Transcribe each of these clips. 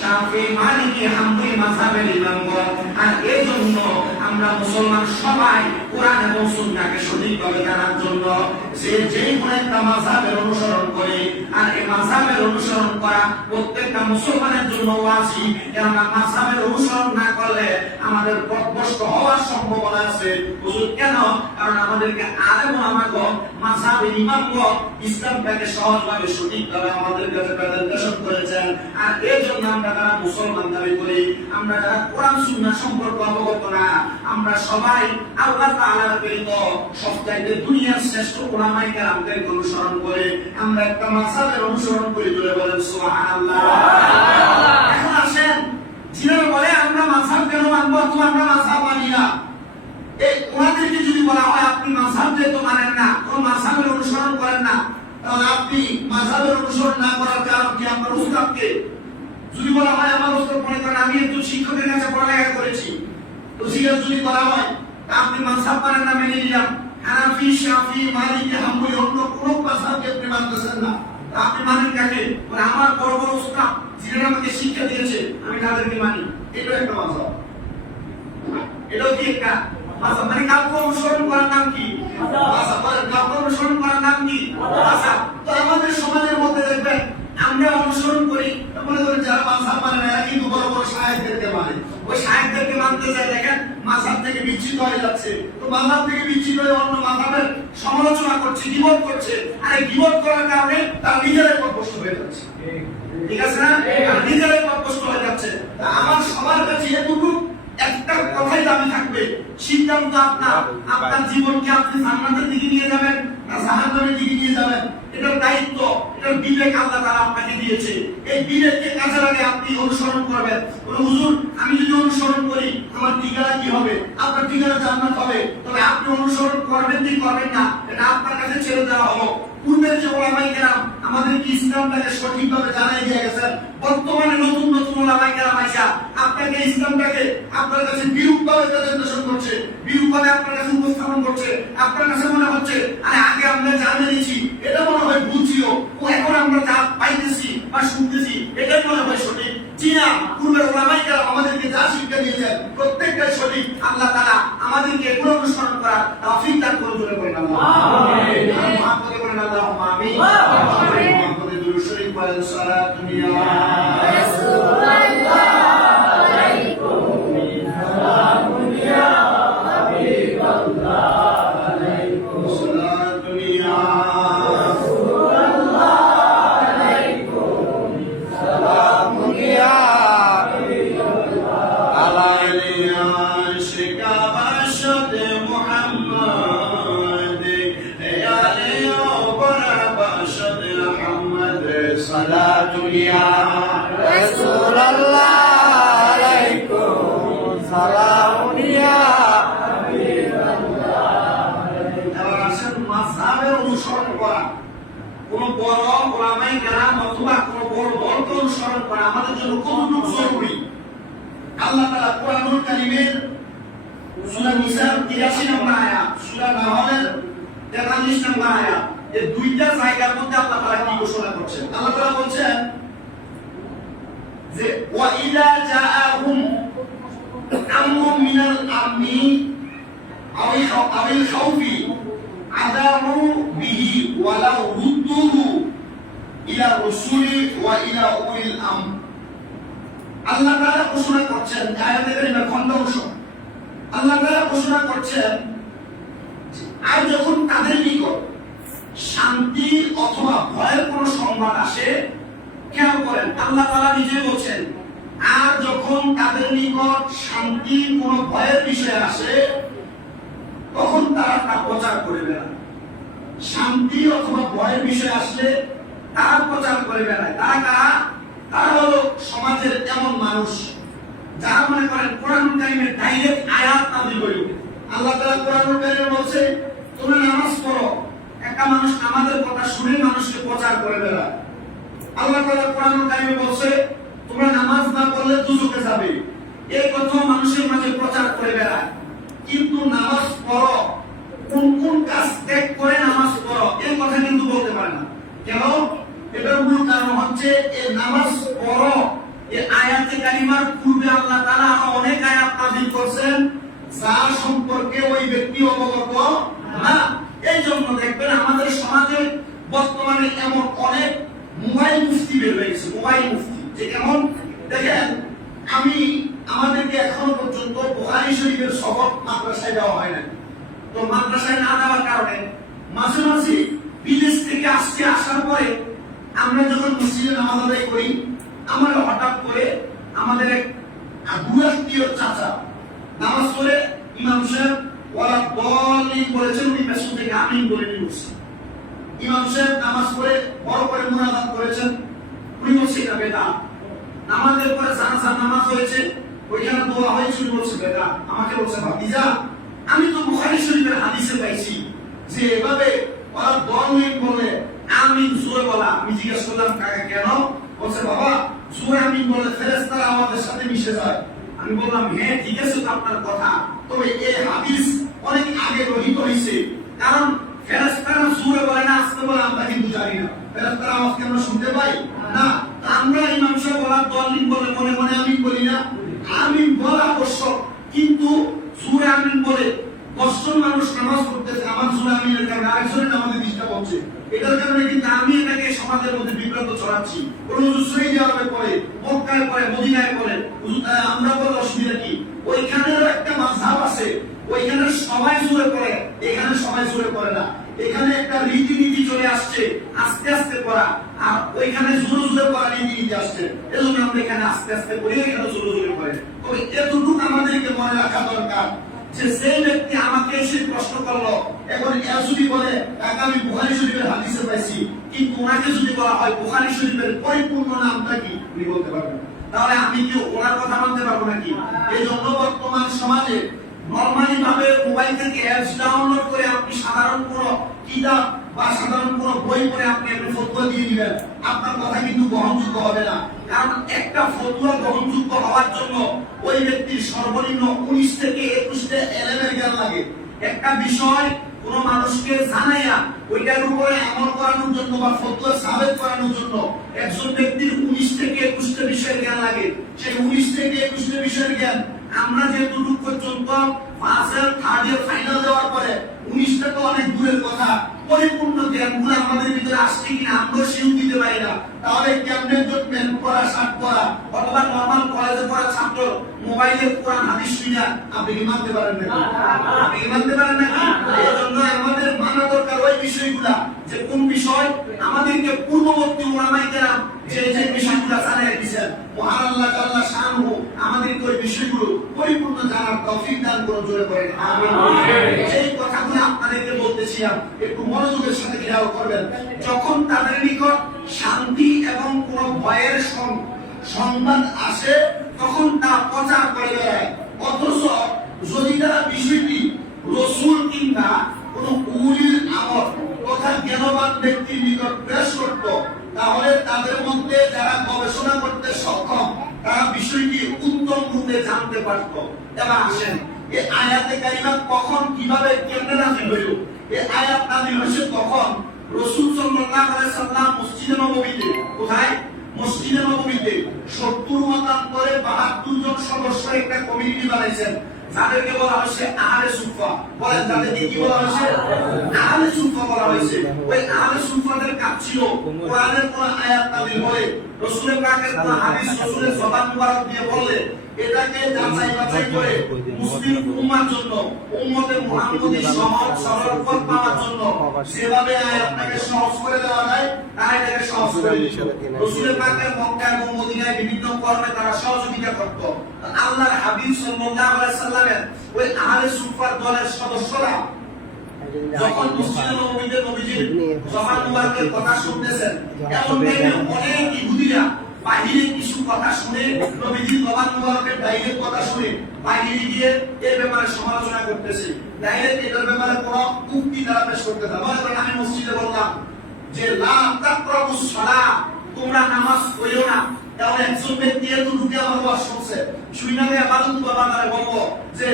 শাফি, মালিকি, হাম্বলি মাযহাবের ইমামগণ। আর এই জন্য আমরা মুসলমান সবাই কোরআন এবং সুন্নাহকে সঠিকভাবে জানার জন্য যে যেই কোন একটা মাযহাবের অনুসরণ করে, আর এই মাযহাবের অনুসরণ করা প্রত্যেকটা মুসলমানের জন্য ওয়াজিব। কেননা মাযহাবের অনুসরণ না করলে আমাদের পথভ্রষ্ট হওয়ার সম্ভাবনা আছে। হুজুর কেন? কারণ আমাদেরকে আলেম ওলামাগণ, মাযহাবের ইমামগণ ইসলামটাকে সহজভাবে সঠিকভাবে আমাদের কাছে প্রেজেন্টেশন করেছেন। আর এই জন্য আমরা যারা মুসলমান দাবি করি, আমরা যারা কোরআন সুন্নাহ সম্পর্কে অবগত না, আমরা সবাই আল্লাহ তাআলার প্রেরিত সবচাইতে দুনিয়ার শ্রেষ্ঠ উলামায়ে কেরামদের অনুসরণ করে আমরা একটা মাযহাবের অনুসরণ করি। বলে বলেন সুবহানাল্লাহ। এখন আসেন, যিনি বলে আমরা মাযহাব কেন মানবো অথবা আমরা মাযহাব মানি না, এই ওনাদেরকে যদি বলা হয় আপনি মাযহাব যেহেতু মানেন না, কোন মাযহাবের অনুসরণ করেন না, তাহলে আপনি মাযহাবের অনুসরণ না করার কারণ কি? আপনার উস্তাদকে যদি বলা হয় আমার উস্তাদ মনে করেন আমি একটু শিক্ষকের কাছে পড়ালেখা করেছি, তো জিজ্ঞাসা যদি করা হয় আপনি মাযহাব মানেন না, মেনে নিলাম, হানাফি, শাফি, মালিকি, হাম্বলি অন্য কোন মাযহাবকে আপনি মানতেছেন না, আপনি মানেন কাকে? মানে আমার বড় বড় উস্তাদ যিনি আমাকে শিক্ষা দিয়েছে আমি তাদেরকে মানি, এটা একটা মাযহাব। এটাও কি একটা মাযহাব? মানে কাউকে অনুসরণ করার নাম কি? মাযহাব। কাউকে অনুসরণ করার নাম কি? মাযহাব। তো আমাদের সমাজের মধ্যে দেখবেন আমরা অনুসরণ করি, মনে করেন যারা মাযহাব মানে না, এরা কিন্তু বড় বড় শায়েখদেরকে মানে, ওই শায়েখদেরকে মানতে যায়, দেখেন মাযহাব থেকে বিচ্ছিন্ন হয়ে যাচ্ছে। তো মাযহাব থেকে বিচ্ছিন্ন হয়ে অন্য মাযহাবের সমালোচনা করছে, গীবত করছে, আর এই গীবত করার কারণে তার নিজেরাই পথভ্রষ্ট হয়ে যাচ্ছে। ঠিক আছে না? নিজেরাই পথভ্রষ্ট হয়ে যাচ্ছে। আমার সবার কাছে এতটুকু একটা কথাই দাবি থাকবে, সিদ্ধান্ত আপনার। আপনার জীবনকে আপনি জান্নাতের দিকে নিয়ে যাবেন না জাহান্নামের দিকে নিয়ে যাবেন, এটার দায়িত্ব, এটার বিবেক আল্লাহ তাআলা আপনাকে দিয়েছে। এই বিবেককে কাজে লাগিয়ে আপনি অনুসরণ করবেন। হুজুর আমি যদি অনুসরণ করি আমার ঠিকানা কি হবে? আপনার ঠিকানা জান্নাত হবে। তবে আপনি অনুসরণ করবেন কি করবেন না এটা আপনার কাছে ছেড়ে দেওয়া হলো। পূর্বের যে ওলামায়ে কেরাম আমাদেরকে ইসলামটাকে সঠিকভাবে জানাই দিয়ে গেছেন, বর্তমানে নতুন নতুন ওলামায়ে কেরাম আইসা আপনাকে ইসলামটাকে আপনার কাছে বিরূপভাবে প্রেজেন্টেশন করছে, বিরূপভাবে আপনার কাছে উপস্থাপন করছে। আপনার কাছে মনে হচ্ছে আরে আগে আমরা যা মেনেছি এটা মনে হয় ভুল ছিল, ও এখন আমরা যা পাইতেছি বা শুনতেছি এটাই মনে হয় সঠিক। জি না, পূর্বের ওলামায়ে কেরাম আমাদেরকে যা শিক্ষা দিয়েছেন প্রত্যেকটাই সঠিক। আল্লাহ তাআলা আমাদেরকে এগুলো অনুসরণ করার তৌফিক দান করুন। আল্লাহ আমিন। আমাদের বলেন আল্লাহুম্মা আমিন। আমাদের দুরূদ শরীফ পড়েন সালাতুন ইয়া রাসূলুল্লাহ আলাইকুম সালামুন ইয়া হাবিবাল্লাহ আলাইকুম সালাতুন ইয়া রাসূলুল্লাহ আলাইকুম সালামুন ইয়া হাবিবাল্লাহ আলাইয়া শিকাবাশতে মুহাম্মদ ইয়া আলিয়া বরাবাশতে মুহাম্মদ সালাতুন ইয়া রাসূলুল্লাহ আলাইকুম সালামুন ইয়া হাবিবাল্লাহ। এবার আসেন মাযহাবের অনুসরণ করা, কোন বড় ওলামায়ে কেরাম অথবা কোন বড় দলকে অনুসরণ করা আমাদের জন্য কতটুকু জরুরি? আল্লাহ তাআলা কোরআনুল কারীমের সূরা নিসার 83 নম্বর আয়াত, সূরা নাহলের 43 নম্বর আয়াত, এই দুইটা জায়গার মধ্যে আল্লাহ তাআলা কি ঘোষণা করছেন? আল্লাহ তাআলা বলছেন যে ওয়া ইযা জাআহুম আমরুম মিনাল আমনি আবিল খাউফি আযারু বিহি ওয়া লাউ রুদ্দুহু ইলা রাসূলি ওয়া ইলা উলিল আমর। আল্লাহ তাআলা ঘোষণা করছেন, আয়াতে কারিমা খন্ড অংশ, আল্লাহ তাআলা ঘোষণা করছেন আর যখন তাদের নিকট শান্তি অথবা ভয়ের কোন সংবাদ আসে, খেয়াল করেন আল্লাহ তাআলা নিজে বলছেন আর যখন তাদের নিকট শান্তি কোন ভয়ের বিষয় আসে তখন তারা তা প্রচার করে বেড়ায়। শান্তি অথবা ভয়ের বিষয় আসলে তারা প্রচার করে বেড়ায়। তারা কারা? তারা হলো সমাজের এমন মানুষ যারা মনে করেন কোরআনুল কারীমের ডাইরেক্ট আয়াত নাযিল হইল, আল্লাহ তাআলা কোরআনুল কারীমে বলছে তোমরা নামাজ পড়ো, একটা মানুষ আমাদের কথা শুনে মানুষকে প্রচার করে বেড়ায়। আল্লাহ তাআলা কোরআনুল কারীমে বলছে তোমরা নামাজ না পড়লে দুজকে যাবে, এই কথা মানুষের মাঝে প্রচার করে বেড়ায়। কিন্তু নামাজ পড়ো, কোন কোন কাজ ত্যাগ করে নামাজ পড়ো এই কথা কিন্তু বলতে পারে না। কেন? এটার মূল কারণ হচ্ছে এই নামাজ পড়ো এই ইব্রাহিমের পূর্বে আল্লাহ তাআলা অনেক আয়াত নাযিল করেছেন যার সম্পর্কে ওই ব্যক্তি অবগত না। এই জন্য দেখবেন আমাদের সমাজে বর্তমানে এমন অনেক মোবাইল মুফতি বের হয়ে গেছে। মোবাইল মুফতি যে কেমন দেখেন, আমাদেরকে এখনো পর্যন্ত বুখারী শরীফের সবক মাদ্রাসায় দেওয়া হয় না। তো মাদ্রাসায় না দেওয়ার কারণে মাঝে মাঝে বিদেশ থেকে আসার পরে আমরা যখন মসজিদে নামাজ আদায় করি, আমার হঠাৎ করে আমাদের এক বুড়াত্মীয় চাচা নামাজ পড়ে ইমাম সাহেব ওরা দলিল বলেছেন, উনি পেছন থেকে আমিন বলে নিয়ে বসছেন। ইমাম সাহেব নামাজ পড়ে বড় করে মুনাজাত করেছেন, উনি বলছে এটা বেদাত। নামাজের পরে জানাজার নামাজ হয়েছে, ওইখানে দোয়া হয়েছে, উনি বলছে বেদাত। আমাকে বলছে ভাতিজা, আমি তো বুখারী শরীফের হাদিসে পাইছি যে এভাবে ওরা দলিল বলে আমিন জোরে বলা। আমি জিজ্ঞেস করলাম কাকে কেন? বলছে বাবা জোরে আমিন বলে ফেরেশতারা আমাদের সাথে মিশে যায়। আমি বললাম হ্যাঁ ঠিক আছে তো আপনার কথা, তবে এই হাদিস অনেক আগে রহিত হয়েছে, কারণ ফেরেশতারা জোরে বলে না আস্তে বলে আমরা কিন্তু জানি না। ফেরেশতারা আওয়াজকে আমরা শুনতে পাই না। আমরা ইমাম সাহেব বলা দলিল বলে মনে মনে আমিন বলি না। আমিন বলা আবশ্যক, কিন্তু জোরে আমিন বলে 10 জন মানুষ নামাজ পড়তেছে, আমার জোরে আমিনের কারণে আরেকজনের নামাজে ডিস্টার্ব হচ্ছে। এটার কারণে কিন্তু আমি এটাকে সমাজের মধ্যে বিভ্রান্ত ছড়াচ্ছি। কোন সৌদি আরবে পড়ে, মক্কায় পড়ে, মদিনায় পড়ে, আমরা বলে অসুবিধা কি? ওইখানেরও একটা মাযহাব আছে, ওইখানে সবাই জোরে পড়ে, এখানে সবাই জোরে পড়ে না। এখানে একটা রীতিনীতি চলে আসছে আস্তে আস্তে পড়া, আর ওইখানে জোরে জোরে পড়া রীতিনীতি আসছে। এজন্য আমরা এখানে আস্তে আস্তে পড়ি, এখানে জোরে জোরে পড়ে। তবে এতটুকু আমাদেরকে মনে রাখা দরকার যে সেই ব্যক্তি আমাকে এসে প্রশ্ন করলো, এখন যদি বলে আমি বুখারী শরীফের হাদিসে পাইছি, কিন্তু ওনাকে যদি বলা হয় বুখারী শরীফের পরিপূর্ণ নামটা কি, উনি বলতে পারবেন, তাহলে আমি কি ওনার কথা মানতে পারবো নাকি? এই জন্য বর্তমান সমাজে নরমালি ভাবে মোবাইল থেকে অ্যাপস ডাউনলোড করে আপনি সাধারণ কোনো কিতাব বা সাধারণ কোনো বই পড়ে আপনি ফতোয়া দিয়ে দিবেন, আপনার কথা কিন্তু গ্রহণযোগ্য হবে না। কারণ একটা ফতোয়া গ্রহণযোগ্য হওয়ার জন্য ওই ব্যক্তির সর্বনিম্ন 19 থেকে 21টা এলেমের জ্ঞান লাগে। একটা বিষয় কোন মানুষকে জানাইয়া ওইটার উপরে আমল করানোর জন্য বা ফতোয়া সাবেত করানোর জন্য একজন ব্যক্তির 19 থেকে 21টা বিষয়ের জ্ঞান লাগে। সেই 19 থেকে 21টা বিষয়ের জ্ঞান আমরা যেটুকু পর্যন্ত ফার্স্ট থার্ড ইয়ার ফাইনাল দেওয়ার পরে 19টা তো অনেক দূরের কথা, পরিপূর্ণ জ্ঞানগুলো আমাদের ভিতরে আসছে কিনা আমরা সেও দিতে পারি না। তাহলে কেমনে জটমেন পড়া শাক পড়া অথবা নরমাল কলেজে পড়া ছাত্র মোবাইলে কোরআন হাদিস শুনে আপনি কি মানতে পারেন না? আপনি কি মানতে পারেন নাকি? এই জন্য আমাদের মানা দরকার ওই বিষয়গুলা, যে কোন বিষয় আমাদেরকে পূর্ববর্তী উলামায়ে কেরাম যে যে বিষয়গুলো জানিয়ে দিয়েছেন, মহান আল্লাহ তাআলা শানহু আমাদেরকে ওই বিষয়গুলো পরিপূর্ণ জানার তৌফিক দান করুন। জোরে বলেন আমিন। এই কথাগুলো আপনাদেরকে বলতেছিলাম, একটু মনোযোগের সাথে খেয়াল করবেন। যখন তাদের নিকট শান্তি এবং কোন ভয়ের সংবাদ আসে তখন তা প্রচার করে বেড়ায়, অথচ যদি তারা বিষয়টি রাসূল কিংবা কোন উলিল আমর তথা জ্ঞানবান ব্যক্তির নিকট পেশ করত, তাহলে তাদের মধ্যে যারা গবেষণা করতে সক্ষম তারা বিষয়টি উত্তম রূপে জানতে পারত। এবার আসেন এই আয়াতে কারিমা কখন কিভাবে কেমনে নাযিল হইল? এই আয়াত নাযিল হয়েছে তখন রাসূল সাল্লাল্লাহু আলাইহি সাল্লাম মসজিদে নববীতে, কোথায়? মসজিদে নববীতে 70 মতান্তরে 72 জন সদস্যের একটা কমিটি বানাইছেন, যাদেরকে বলা হয়েছে আহলে সুফা। বলেন যাদেরকে কি বলা হয়েছে? আহলে সুফা বলা হয়েছে। ওই আহলে সুফাদের কাজ ছিল কোরআনের কোন আয়াত নাযিল হলে রাসূলের পাকের কোন হাদিস রাসূলের জবান মুবারক দিয়ে বললে এটাকে যাচাই বাছাই করে মুসলিম উম্মার জন্য, উম্মতে মুহাম্মদী সহজ সরল পথ পাওয়ার জন্য যেভাবে আয়াতটাকে সহজ করে দেওয়া যায় তারা এটাকে সহজ করে দিত। রাসূলের পাকের মক্কা এবং মদিনায় বিভিন্ন কর্মে তারা সহযোগিতা করত। আল্লাহর হাবিব সাল্লাল্লাহু আলাইহি সাল্লামের ওই আহলে সুফার দলের সদস্যরা যখন মসজিদে নববীতে নবীজির জবান মুবারকের কথা শুনতেছেন, এমন টাইমে অনেক ইহুদিরা বাহিরে কিছু কথা শুনে, নবীজির জবান মুবারকের বাইরের কথা শুনে বাহিরে গিয়ে এর ব্যাপারে সমালোচনা করতেছে। ডাইরেক্ট এটার ব্যাপারে কোনো উক্তি দ্বারা পেশ করতে না। মনে করেন আমি মসজিদে বললাম যে লা তাকরাবুস সালাহ, তোমরা নামাজ পড়িও না, তাহলে একজন ব্যক্তি এত ঢুকে আমার ওয়াজ শুনছে, শুনে আমি আবাদত বাবা তারা বলবো যে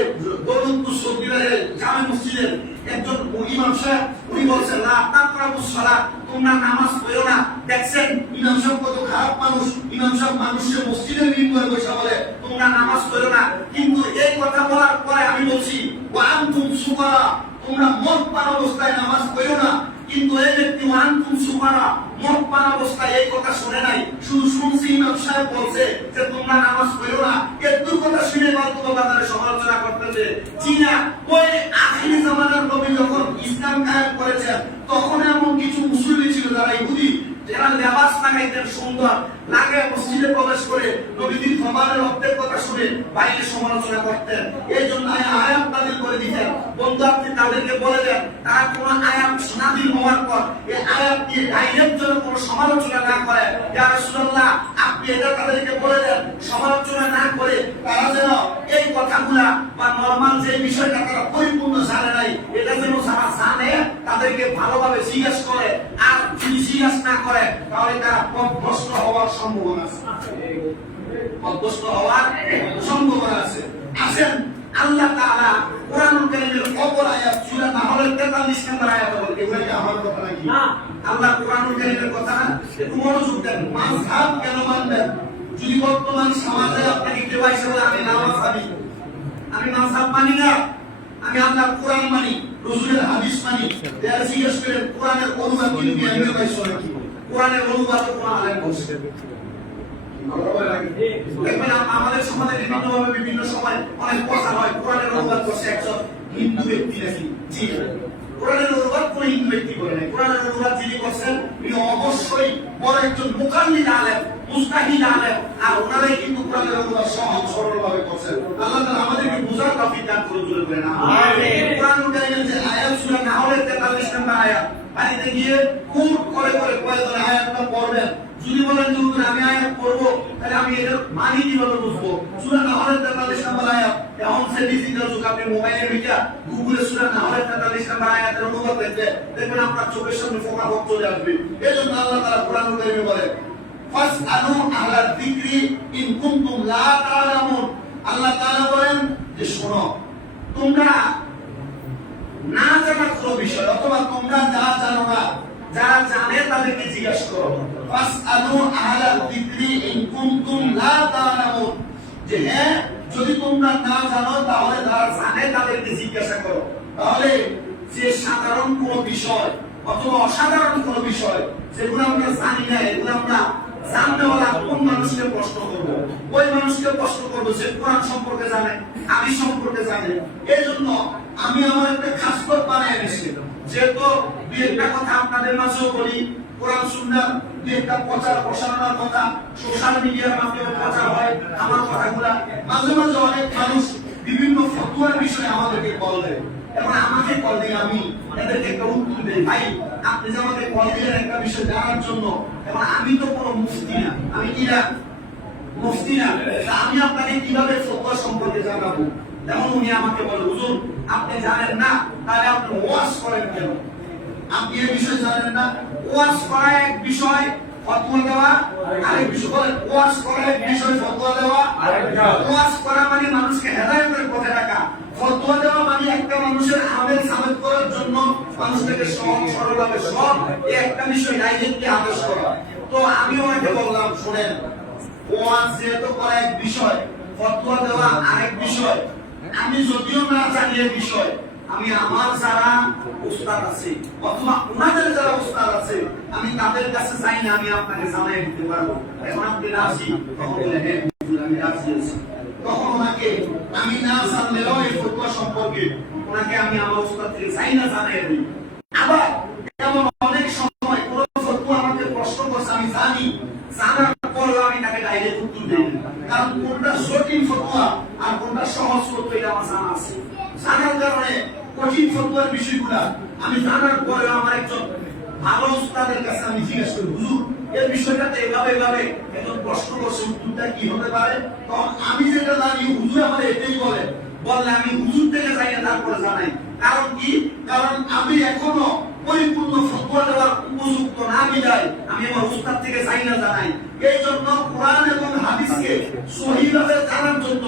গোবিন্দপুর সৌদিবারের জামে মসজিদের একজন ইমাম সাহেব উনি বলছেন লা তাকরাবুস সালাহ, তোমরা নামাজ পড়িও না। দেখছেন ইমাম সাহেব কত খারাপ মানুষ। ইমাম সাহেব মানুষের মসজিদের মিম্বরে বসে বলে তোমরা নামাজ পড়ো না, কিন্তু এই কথা বলার পরে আমি বলছি ওয়া আনতুম সুকারা, তোমরা মদ পান অবস্থায় নামাজ পড়ো না। কিন্তু এই ব্যক্তি ওয়া আনতুম সুকারা, মদ পান অবস্থায় এই কথা শুনে নাই, শুধু শুনছি ইমাম সাহেব বলছে যে তোমরা নামাজ পড়ো না, এত কথা শুনে বাস্তব বাজারে সমালোচনা করতেছে। চীনা ওই আখিরি জামানার নবী যখন ইসলাম কায়েম করেছেন, তখন এমন কিছু মুসলিম ছিল যারা ইহুদি, যারা লেবাস লাগাইতেন সুন্দর লাগে, মসজিদে প্রবেশ করে নবীজির ফরমানের অর্থের কথা শুনে বাইরে সমালোচনা করতেন। এই জন্য আয়াত নাযিল করে দিতেন। বন্ধু আপনি তাদেরকে বলে দেন, তারা কোন আয়াত নাযিল হওয়ার পর এই আয়াত দিয়ে ডাইরেক্ট যেন কোনো সমালোচনা না করে। ইয়া রাসূলুল্লাহ, আপনি এটা তাদেরকে বলে দেন, সমালোচনা না করে তারা যেন এই কথাগুলা বা নরমাল যে বিষয়টা তারা পরিপূর্ণ জানে নাই, এটা যেন যারা জানে তাদেরকে ভালোভাবে জিজ্ঞেস করে। আর যদি জিজ্ঞেস না করে তাহলে তারা পথভ্রষ্ট হওয়ার সম্ভাবনা আছে, পথভ্রষ্ট হওয়ার সম্ভাবনা আছে। আসেন আল্লাহ তাআলা কোরআনুল কারীমের অপর আয়াত সূরা নাহলের 43 নম্বর আয়াতে বলে, এগুলা কি আমার কথা নাকি? না, আল্লাহ কোরআনুল কারীমের কথা না, একটু মনোযোগ দেন। মাযহাব কেন মানবেন? যদি বর্তমান সমাজে আপনাকে কেউ এসে বলে আমি নামাজ মানি, আমি মাযহাব মানি না, আমি আল্লাহর কোরআন মানি, রাসূলের হাদিস মানি, এরা জিজ্ঞেস করে কোরআনের অনুবাদ কি আমি পাইছো নাকি? কোরআনের অনুবাদ কোন আলেম বলছে? আমাদের সমাজে বিভিন্নভাবে বিভিন্ন সময় অনেক কথা হয়, কোরআনের অনুবাদ করছে একজন হিন্দু ব্যক্তি নাকি? জি, কোরআনের অনুবাদ কোন হিন্দু ব্যক্তি করে নাই। কোরআনের অনুবাদ যিনি করছেন তিনি অবশ্যই বড় একজন মুকাল্লিদ আলেম, মুস্তাহিদ আলেম, আর ওনারাই কিন্তু কোরআনের অনুবাদ সহজ সরল ভাবে করছেন। আল্লাহ তাআলা আমাদেরকে বুঝার তৌফিক দান করুন, জোরে বলেন আমিন। কোরআনুল কারীমের যে আয়াত সূরা নাহলের 43 নম্বর আয়াত, বাড়িতে গিয়ে কুট করে করে কয়েকজন আয়াতটা পড়বেন। যদি বলেন যে আমি আয়াত পড়বো, তাহলে আমি এর মানে কিভাবে বুঝবো? সূরা নাহলের 43 নম্বর আয়াত, এখন সে ডিজিটাল যুগ, আপনি মোবাইলে ভিডিও গুগলে সূরা নাহলের 43 নম্বর আয়াতের অনুবাদ দেখবেন আপনার চোখের সামনে ফোকাস চলে আসবে। এজন্য আল্লাহ তাআলা কোরআনুল কারীমে বলে ফাসআলু আহলাল যিকরি ইন কুনতুম লা তা'লামুন। আল্লাহ তাআলা বলেন যে শোনো, তোমরা না জানা কোনো বিষয় অথবা তোমরা যা জানো না, যারা জানে তাদেরকে জিজ্ঞাসা করো। ফাসআলু আহলাল যিকরি ইন কুনতুম লা তা'লামুন, যে হ্যাঁ যদি তোমরা না জানো তাহলে যারা জানে তাদেরকে জিজ্ঞাসা করো। তাহলে যে সাধারণ কোনো বিষয় অথবা অসাধারণ কোনো বিষয় যেগুলো আমরা জানি না, এগুলো আমরা জাননেওয়ালা কোন মানুষকে প্রশ্ন করবো? ওই মানুষকে প্রশ্ন করবো যে কোরআন সম্পর্কে জানে, আমি সম্পর্কে জানে। এই জন্য আমি আমার একটা খাস করে বানায় নিয়েছি, যেহেতু দুই একটা কথা আপনাদের মাঝেও বলি, কোরআন সুন্নাহ দুই একটা প্রচার প্রসারণার কথা সোশ্যাল মিডিয়ার মাধ্যমে প্রচার হয়। আমার কথাগুলা মাঝে মাঝে অনেক মানুষ বিভিন্ন ফতোয়ার বিষয়ে আমাদেরকে কল দেয়, এবং আমাকে কল দিয়ে আমি এদেরকে একটা উত্তর দেই, ভাই আপনি যে আমাকে কল দিলেন একটা বিষয় জানার জন্য, এবং আমি তো কোনো মুফতি না, আমি কি না মুফতি না, আমি আপনাকে কিভাবে ফতোয়া সম্পর্কে জানাবো? যেমন উনি আমাকে বলে, হুজুর আপনি জানেন না, তাহলে আপনি ওয়াজ করেন কেন? আপনি এই বিষয় জানেন না, ওয়াজ করা এক বিষয়, ফতোয়া দেওয়া আরেক বিষয়। বলেন ওয়াজ করা এক বিষয়, ফতোয়া দেওয়া আরেক বিষয়। ওয়াজ করা মানে মানুষকে হেদায়েতের পথে রাখা, ফতোয়া দেওয়া মানে একটা মানুষের আমেল সাবেত করার জন্য মানুষটাকে সহজ সরলভাবে সব এই একটা বিষয় ডাইরেক্টলি আদেশ করা। তো আমি ওনাকে বললাম, শুনেন, ওয়াজ যেহেতু করা এক বিষয়, ফতোয়া দেওয়া আরেক বিষয়, আমি যদিও না জানি এই বিষয়, আমি আমার যারা উস্তাদ আছে অথবা ওনাদের যারা উস্তাদ আছে আমি তাদের কাছে চাই না, আমি আপনাকে জানাই দিতে পারবো। এখন আপনি রাজি? তখন বলে হ্যাঁ আমি রাজি আছি। তখন ওনাকে আমি না জানলেও এই ফতোয়া সম্পর্কে ওনাকে আমি আমার উস্তাদ থেকে চাই না জানাই দিই। আবার এমন অনেক সময় কোন ফতোয়া আমাকে প্রশ্ন করছে, আমি জানি, জানার পরেও আমি তাকে ডাইরেক্ট উত্তর দিই না, কারণ কোনটা জটিল ফতোয়া আর কোনটা সহজ ফতোয়া এটা আমার জানা আছে। জানার কারণে কঠিন ফতোয়ার বিষয়গুলা আমি জানার পরে আমার একজন ভালো উস্তাদের কাছে আমি জিজ্ঞেস করি, হুজুর এই বিষয়টাতে এভাবে এভাবে একজন প্রশ্ন করছে, উত্তরটা কি হতে পারে? তখন আমি যেটা জানি হুজুর আমার এটাই বলে, বললে আমি হুজুর থেকে যাই না, তারপরে জানাই। কারণ কি? কারণ আমি এখনো পরিপূর্ণ ফতোয়া দেওয়ার উপযুক্ত না বিধায় আমি আমার উস্তাদ থেকে চাই না জানাই। এই জন্য কোরআন এবং হাদিসকে সহিভাবে জানার জন্য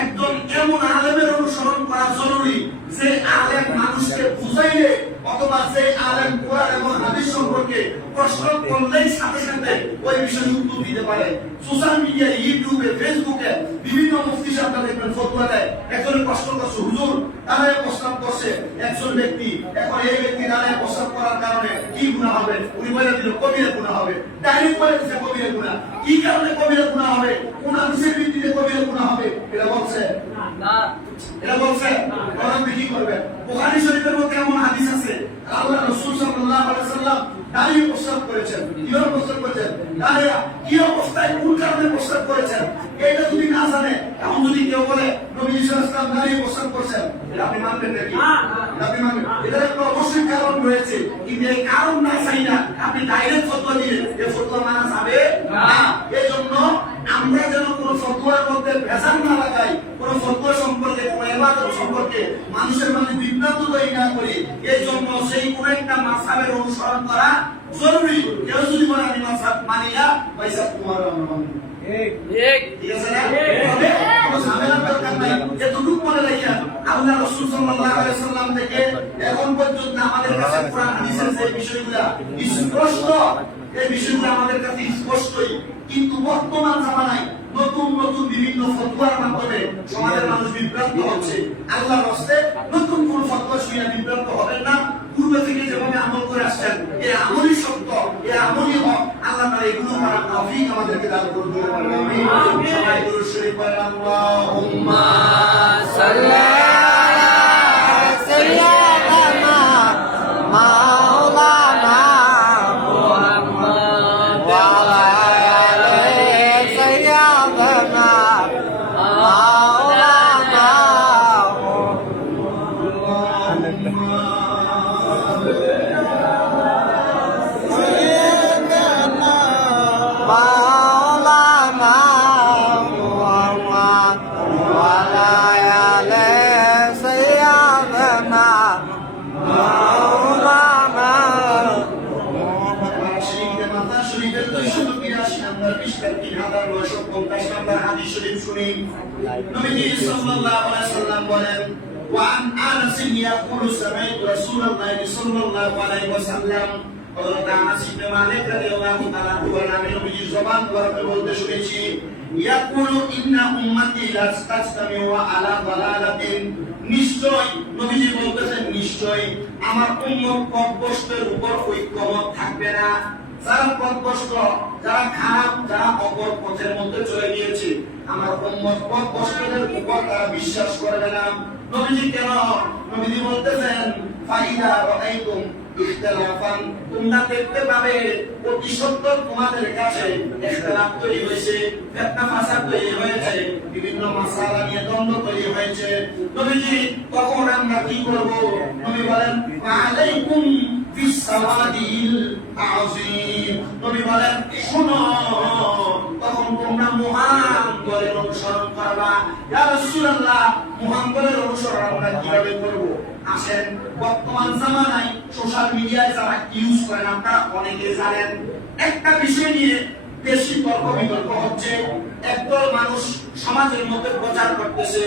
একজন এমন আলেমের অনুসরণ করা জরুরি, যে আলেম মানুষকে বুঝাইলে অথবা যে আলেম কোরআন এবং হাদিস সম্পর্কে প্রশ্ন করলেই সাথে সাথে ওই বিষয়ে উত্তর দিতে পারে। সোশ্যাল মিডিয়া, ইউটিউবে, ফেসবুকে বিভিন্ন দেখবেন ফতোয়া দেয়, একজনের কষ্ট করছে হুজুর দাঁড়ায় প্রস্তাব করছে একজন ব্যক্তি, এখন এই ব্যক্তি দাঁড়ায় প্রস্তাব করার কারণে কি গুনাহ হবে? উনি বলে দিল কবিরা গুনাহ হবে, ডাইরেক্ট বলে দিচ্ছে কবিরা গুনাহ। কি কারণে কবিরা গুনাহ হবে? কোন হাদিসের ভিত্তিতে কবিরা গুনাহ হবে এটা বলছে না, এটা বলছে কোরআন কি করবে? বুখারী শরীফের মধ্যে এমন হাদিস আছে আল্লাহ রাসূল সাল্লাল্লাহু আলাইহি ওয়াসাল্লাম দাঁড়িয়ে প্রস্তাব করেছেন। কিভাবে প্রস্তাব করেছেন? দাঁড়িয়ে কি অবস্থায় কোন কারণে প্রস্তাব করেছেন এটা যদি না জানে, এখন যদি কেউ বলে নবী সাল্লাল্লাহু আলাইহি ওয়াসাল্লাম দাঁড়িয়ে প্রস্তাব করেছেন, এটা আপনি মানবেন নাকি? আপনি মানবেন? এটার একটা অবশ্যই কারণ রয়েছে, কিন্তু এই কারণ না চাই না আপনি ডাইরেক্ট ফতোয়া দিলেন, এই ফতোয়া মানা যাবে না। এই জন্য আমরা যেন কোনো ফতোয়ার মধ্যে ভেজাল না লাগাই, কোনো ফতোয়া সম্পর্কে, কোনো ইবাদত সম্পর্কে মানুষের মধ্যে বিভ্রান্ত তৈরি না করি। এই জন্য সেই কোনো একটা মাযহাবের অনুসরণ করা জরুরি। কেউ যদি বলে আমি মাযহাব মানি না, পয়সা তোমার আমরা মানি না, ঠিক আছে না? তবে কোনো ঝামেলার দরকার নাই। এতটুকু মনে রাখিয়া আল্লাহ রাসূল সাল্লাল্লাহু আলাইহি ওয়াসাল্লাম থেকে এখন পর্যন্ত আমাদের কাছে কোরআন হাদিসের যে বিষয়গুলো স্পষ্ট, এই বিষয়গুলো আমাদের কাছে স্পষ্টই, কিন্তু বর্তমান জামানায় নতুন নতুন বিভিন্ন ফতোয়ার মাধ্যমে সমাজের মানুষ বিভ্রান্ত হচ্ছে। আল্লাহর রাস্তে নতুন কোন ফতোয়া শুনে বিভ্রান্ত হবেন না। পূর্বে থেকে যেভাবে আমল করে আসছেন, এই আমলই সত্য, এই আমলই হক। আল্লাহ তাআলা এগুলো করার তৌফিক আমাদেরকে দান করুন। আমিন। সবাই দুরূদ শরীফ পড়েন। আল্লাহুম্মা সাল্লি নবীজি সাল্লাল্লাহু আলাইহি ওয়াসাল্লাম বলেন, ওয়ান আনাস ইয়াকুলু সামাইতু রাসূলুল্লাহ সাল্লাল্লাহু আলাইহি ওয়াসাল্লাম, হযরত আনাস ইবনে মালিক রাদিয়াল্লাহু তাআলা বলেন, আমি নবীজির জবান ধরে বলতে শুনেছি, ইয়াকুলু ইন্না উম্মতি লাস্তাজতামিউ আলা দালালাতিন, নিশ্চয় নবীজি বলতেছেন নিশ্চয় আমার উম্মত পথভ্রষ্টের উপর ঐক্যমত থাকবে না। যারা পথভ্রষ্ট, যারা খারাপ, যারা অপর পথের মধ্যে চলে গিয়েছে, আমার উম্মত পথভ্রষ্টদের উপর তারা বিশ্বাস করবে না। নবীজি কেন? নবীজি বলতেছেন, ফাইদা রাআইতুম ইখতিলাফান, তোমরা দেখতে পাবে অতি সত্বর তোমাদের কাছে ইখতিলাফ তৈরি হয়েছে, ফিতনা ফাসাদ তৈরি হয়েছে, বিভিন্ন মাসালা নিয়ে দ্বন্দ্ব তৈরি হয়েছে। নবীজি তখন আমরা কি করব? নবী বলেন, আলাইকুম বিসাওয়াদিল আযীম, নবী বলেন শোনো, তখন তোমরা মহান দলের অনুসরণ করবা। ইয়া রাসূলুল্লাহ, মহান দলের অনুসরণ আমরা কিভাবে করব? আসেন, বর্তমান জামানায় সোশ্যাল মিডিয়ায় যারা ইউজ করেন আপনারা অনেকে জানেন, একটা বিষয় নিয়ে বেশি তর্ক বিতর্ক হচ্ছে। একদল মানুষ সমাজের মধ্যে প্রচার করতেছে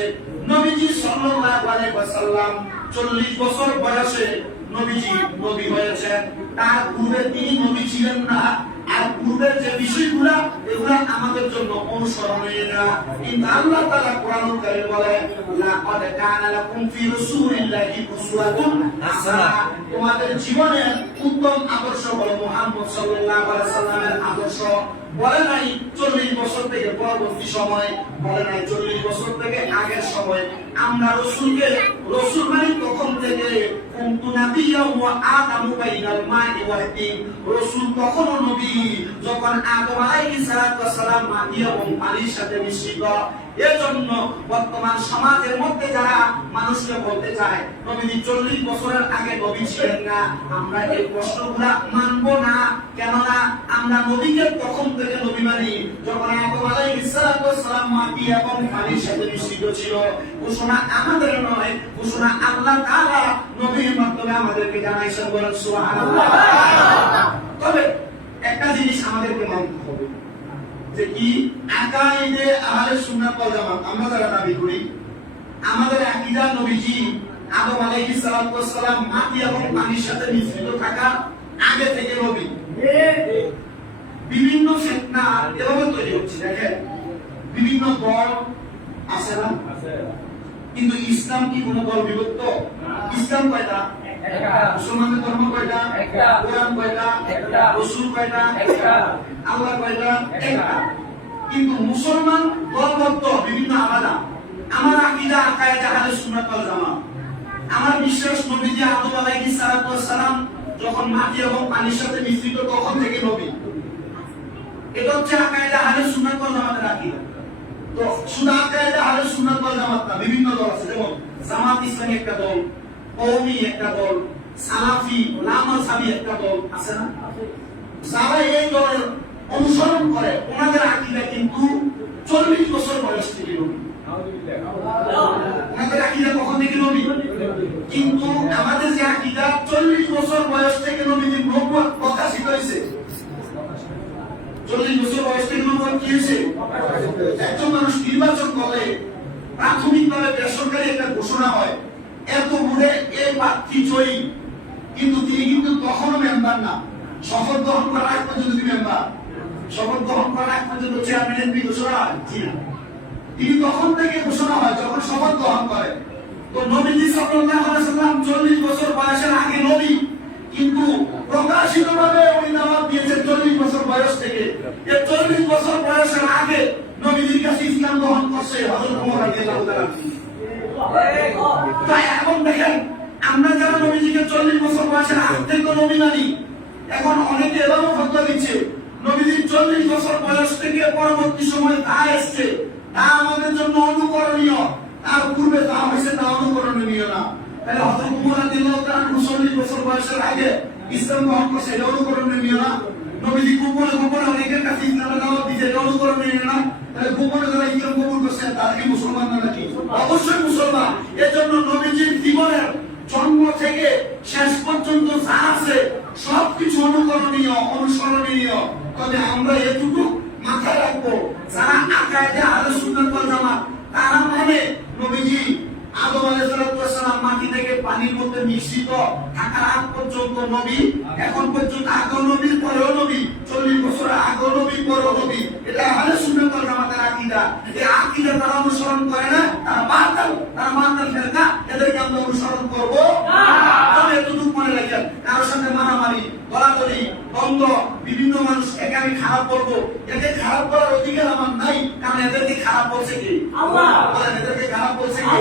নবীজি সাল্লাল্লাহু আলাইহি ওয়াসাল্লাম 40 বছর বয়সে নবীজি নবী হয়েছেন, তার পূর্বে তিনি নবী ছিলেন না। আর পূর্বের যে বিষয়গুলা এগুলা আমাদের জন্য অনুসরণীয় না। কিন্তু আল্লাহ তাআলা কোরআনুল কারীমে বলে, লাকাদ কানা লাকুম ফি রাসূলিল্লাহি উসওয়াতুন হাসানাহ, তোমাদের জীবনে উত্তম আদর্শ হলো মুহাম্মদ সাল্লাল্লাহু আলাইহি ওয়াসাল্লামের আদর্শ। বলে নাই 40 বছর থেকে পরবর্তী সময়, বলে নাই 40 বছর থেকে আগের সময়। আমরা রাসূলকে, রাসূল মানে তখন থেকে কুনতু নাবিয়্যান ওয়া আদামু বাইনাল মা'i ওয়াত তিন, রাসূল তখনও নবী যখন আদম আলাইহিস সালাম মাটি এবং পানির সাথে মিশ্রিত। এজন্য বর্তমান সমাজের মধ্যে যারা মানুষকে বলতে চায় নবীজি 40 বছরের আগে নবী ছিলেন না, আমরা এই প্রশ্নগুলা মানব না। কেননা আমরা নবীকে তখন থেকে নবী মানি যখন আদম আলাইহিস সালাম মাটি এবং পানির সাথে মিশ্রিত ছিল। ঘোষণা আমাদের নয়, ঘোষণা আল্লাহ তাআলা নবীর মাধ্যমে আমাদেরকে জানাইছেন। বলেন সুবহানাল্লাহ। তবে একটা জিনিস আমাদেরকে মানতে হবে, যে কি আকাইদে আহলে সুন্নাত ওয়াল জামাত আমরা যারা দাবি করি, আমাদের আকীদা নবীজি আদম আলাইহিস সালাম মাটি এবং পানির সাথে মিশ্রিত থাকা আগে থেকে নবী। বিভিন্ন ফিতনা এভাবে তৈরি হচ্ছে। দেখেন, বিভিন্ন দল আছে না? কিন্তু ইসলাম কি কোনো দল বিভক্ত? ইসলাম কয়টা? মুসলমানদের ধর্ম কয়টা? কোরআন কয়টা? রাসূল কয়টা? আল্লাহ কয়টা? একটা। কিন্তু মুসলমান দলবদ্ধ বিভিন্ন আলাদা। আমার আকীদা আকায়েদে আহলে সুন্নাত ওয়াল জামাত। আমার বিশ্বাস নবীজি আদম আলাইহিস সালাম যখন মাটি এবং পানির সাথে মিশ্রিত তখন থেকে নবী। এটা হচ্ছে আকায়েদে আহলে সুন্নাত ওয়াল জামাতের আকীদা। তো শুধু আকায়েদে আহলে সুন্নাত ওয়াল জামাত না, বিভিন্ন দল আছে, যেমন জামাত ইসলামী একটা দল, কওমি একটা দল, সালাফি লামাযহাবি একটা দল আছে না? যারা এই দলের অনুসরণ করে ওনাদের আকীদা কিন্তু 40 বছর বয়স থেকে নবী। ওনাদের আকীদা কখন থেকে নবী? কিন্তু আমাদের যে আকীদা 40 বছর বয়স থেকে নবীর নবুয়ত প্রকাশিত হয়েছে। 40 বছর বয়স থেকে নবুয়ত কি হয়েছে? একজন মানুষ নির্বাচন করে প্রাথমিকভাবে বেসরকারি একটা ঘোষণা হয়, এত ভোটে এই প্রার্থী জয়ী, কিন্তু তিনি কিন্তু তখনও মেম্বার না। শপথ গ্রহণ করার আগ পর্যন্ত কি মেম্বার? শপথ গ্রহণ করার আগ পর্যন্ত চেয়ারম্যানের কি ঘোষণা হয়? জি না। তিনি তখন থেকে ঘোষণা হয় যখন শপথ গ্রহণ করে। তো নবীজি সাল্লাল্লাহু আলাইহি ওয়াসাল্লাম 40 বছর বয়সের আগে নবী, কিন্তু প্রকাশিতভাবে উনি দাওয়াত দিয়েছেন 40 বছর বয়স থেকে। এই 40 বছর বয়সের আগে নবীজির কাছে ইসলাম গ্রহণ করছে হযরত ওমর রাদিয়াল্লাহু তাআলা। তাই এখন দেখেন, আমরা যারা নবীজিকে 40 বছর বয়সের আগ থেকে নবী মানি, এখন অনেকে এভাবে ফতোয়া দিচ্ছে নবীজির 40 বছর বয়স থেকে পরবর্তী সময় তা এসছে তা আমাদের জন্য অনুকরণীয়, তার পূর্বে তা হয়েছে তা অনুকরণীয় না। তাহলে হযরত ওমর রাদিয়াল্লাহু তাআলা 40 বছর বয়সের আগে ইসলাম গ্রহণ করছে, এটা অনুকরণীয় না? নবীজি গোপনে গোপনে অনেকের কাছে ইসলামের দাওয়াত দিয়েছে, এটা অনুকরণীয় না? তাহলে গোপনে যারা ইসলাম কবুল করছে তারা কি মুসলমান না নাকি? অবশ্যই মুসলমান। এজন্য নবীজির জীবনের জন্ম থেকে শেষ পর্যন্ত যা আছে সবকিছু অনুকরণীয়, অনুসরণীয়। তবে আমরা এটুকু মাথায় রাখবো, যারা আকায়েদে আহলে সুন্নাত ওয়াল জামাত তারা মানে নবীজি আদম আলাইহিস সালাম মাটি থেকে পানির মধ্যে মিশ্রিত থাকার আগ পর্যন্ত নবী, এখন পর্যন্ত আগেও নবী পরেও নবী, 40 বছর আগেও নবী পরেও নবী। এটা আহলে সুন্নাত ওয়াল জামাতের আকীদা। এই আকীদা তারা অনুসরণ করে না, তারা বাতিল ফেরকা, এদেরকে আমরা অনুসরণ করব না। তবে এতটুকু মনে রাখেন, কারোর সাথে মারামারি, গলাগলি, দ্বন্দ্ব, বিভিন্ন মানুষ একে আমি খারাপ বলবো, একে খারাপ করার অধিকার আমার নাই, কারণ এদেরকে খারাপ বলছে কি? আল্লাহ। বলেন, এদেরকে খারাপ বলছে কি?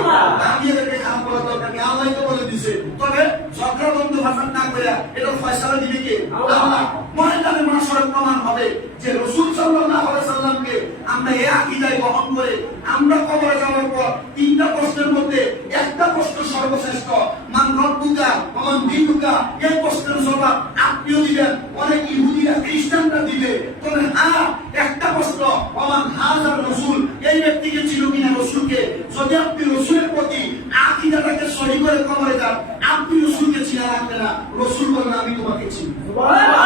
আমি এদেরকে খারাপ বলার দরকার নেই, আল্লাহই তো বলে দিয়েছে। তবে ঝগড়া দ্বন্দ্ব ভাষণ না করে এটা ফয়সালা দিবে কে? আল্লাহ। ময়দানে মাশারে প্রমাণ হবে যে রাসূল সাল্লাল্লাহু আলাইহি সাল্লামকে আমরা এই আকীদায় গ্রহণ করে আমরা কবরে যাওয়ার পর তিনটা প্রশ্নের মধ্যে একটা প্রশ্ন সর্বশ্রেষ্ঠ, মান রব্বুকা ওয়া মান দীনুকা। এই প্রশ্নের জবাব আপনিও দিবেন, অনেক ইহুদিরা খ্রিস্টানরা দিবে। তবে হ্যাঁ, একটা প্রশ্ন, ওয়া মান হাযার রাসূল, এই ব্যক্তিকে ছিল কিনা রাসূলকে? যদি আপনি রাসূলের প্রতি আকীদাটাকে সহি করে কবরে যান, আপনি রাসূলকে চিনা রাখবেন না, রাসূল বলেন আমি তোমাকে চিনি। সুবহানাল্লাহ।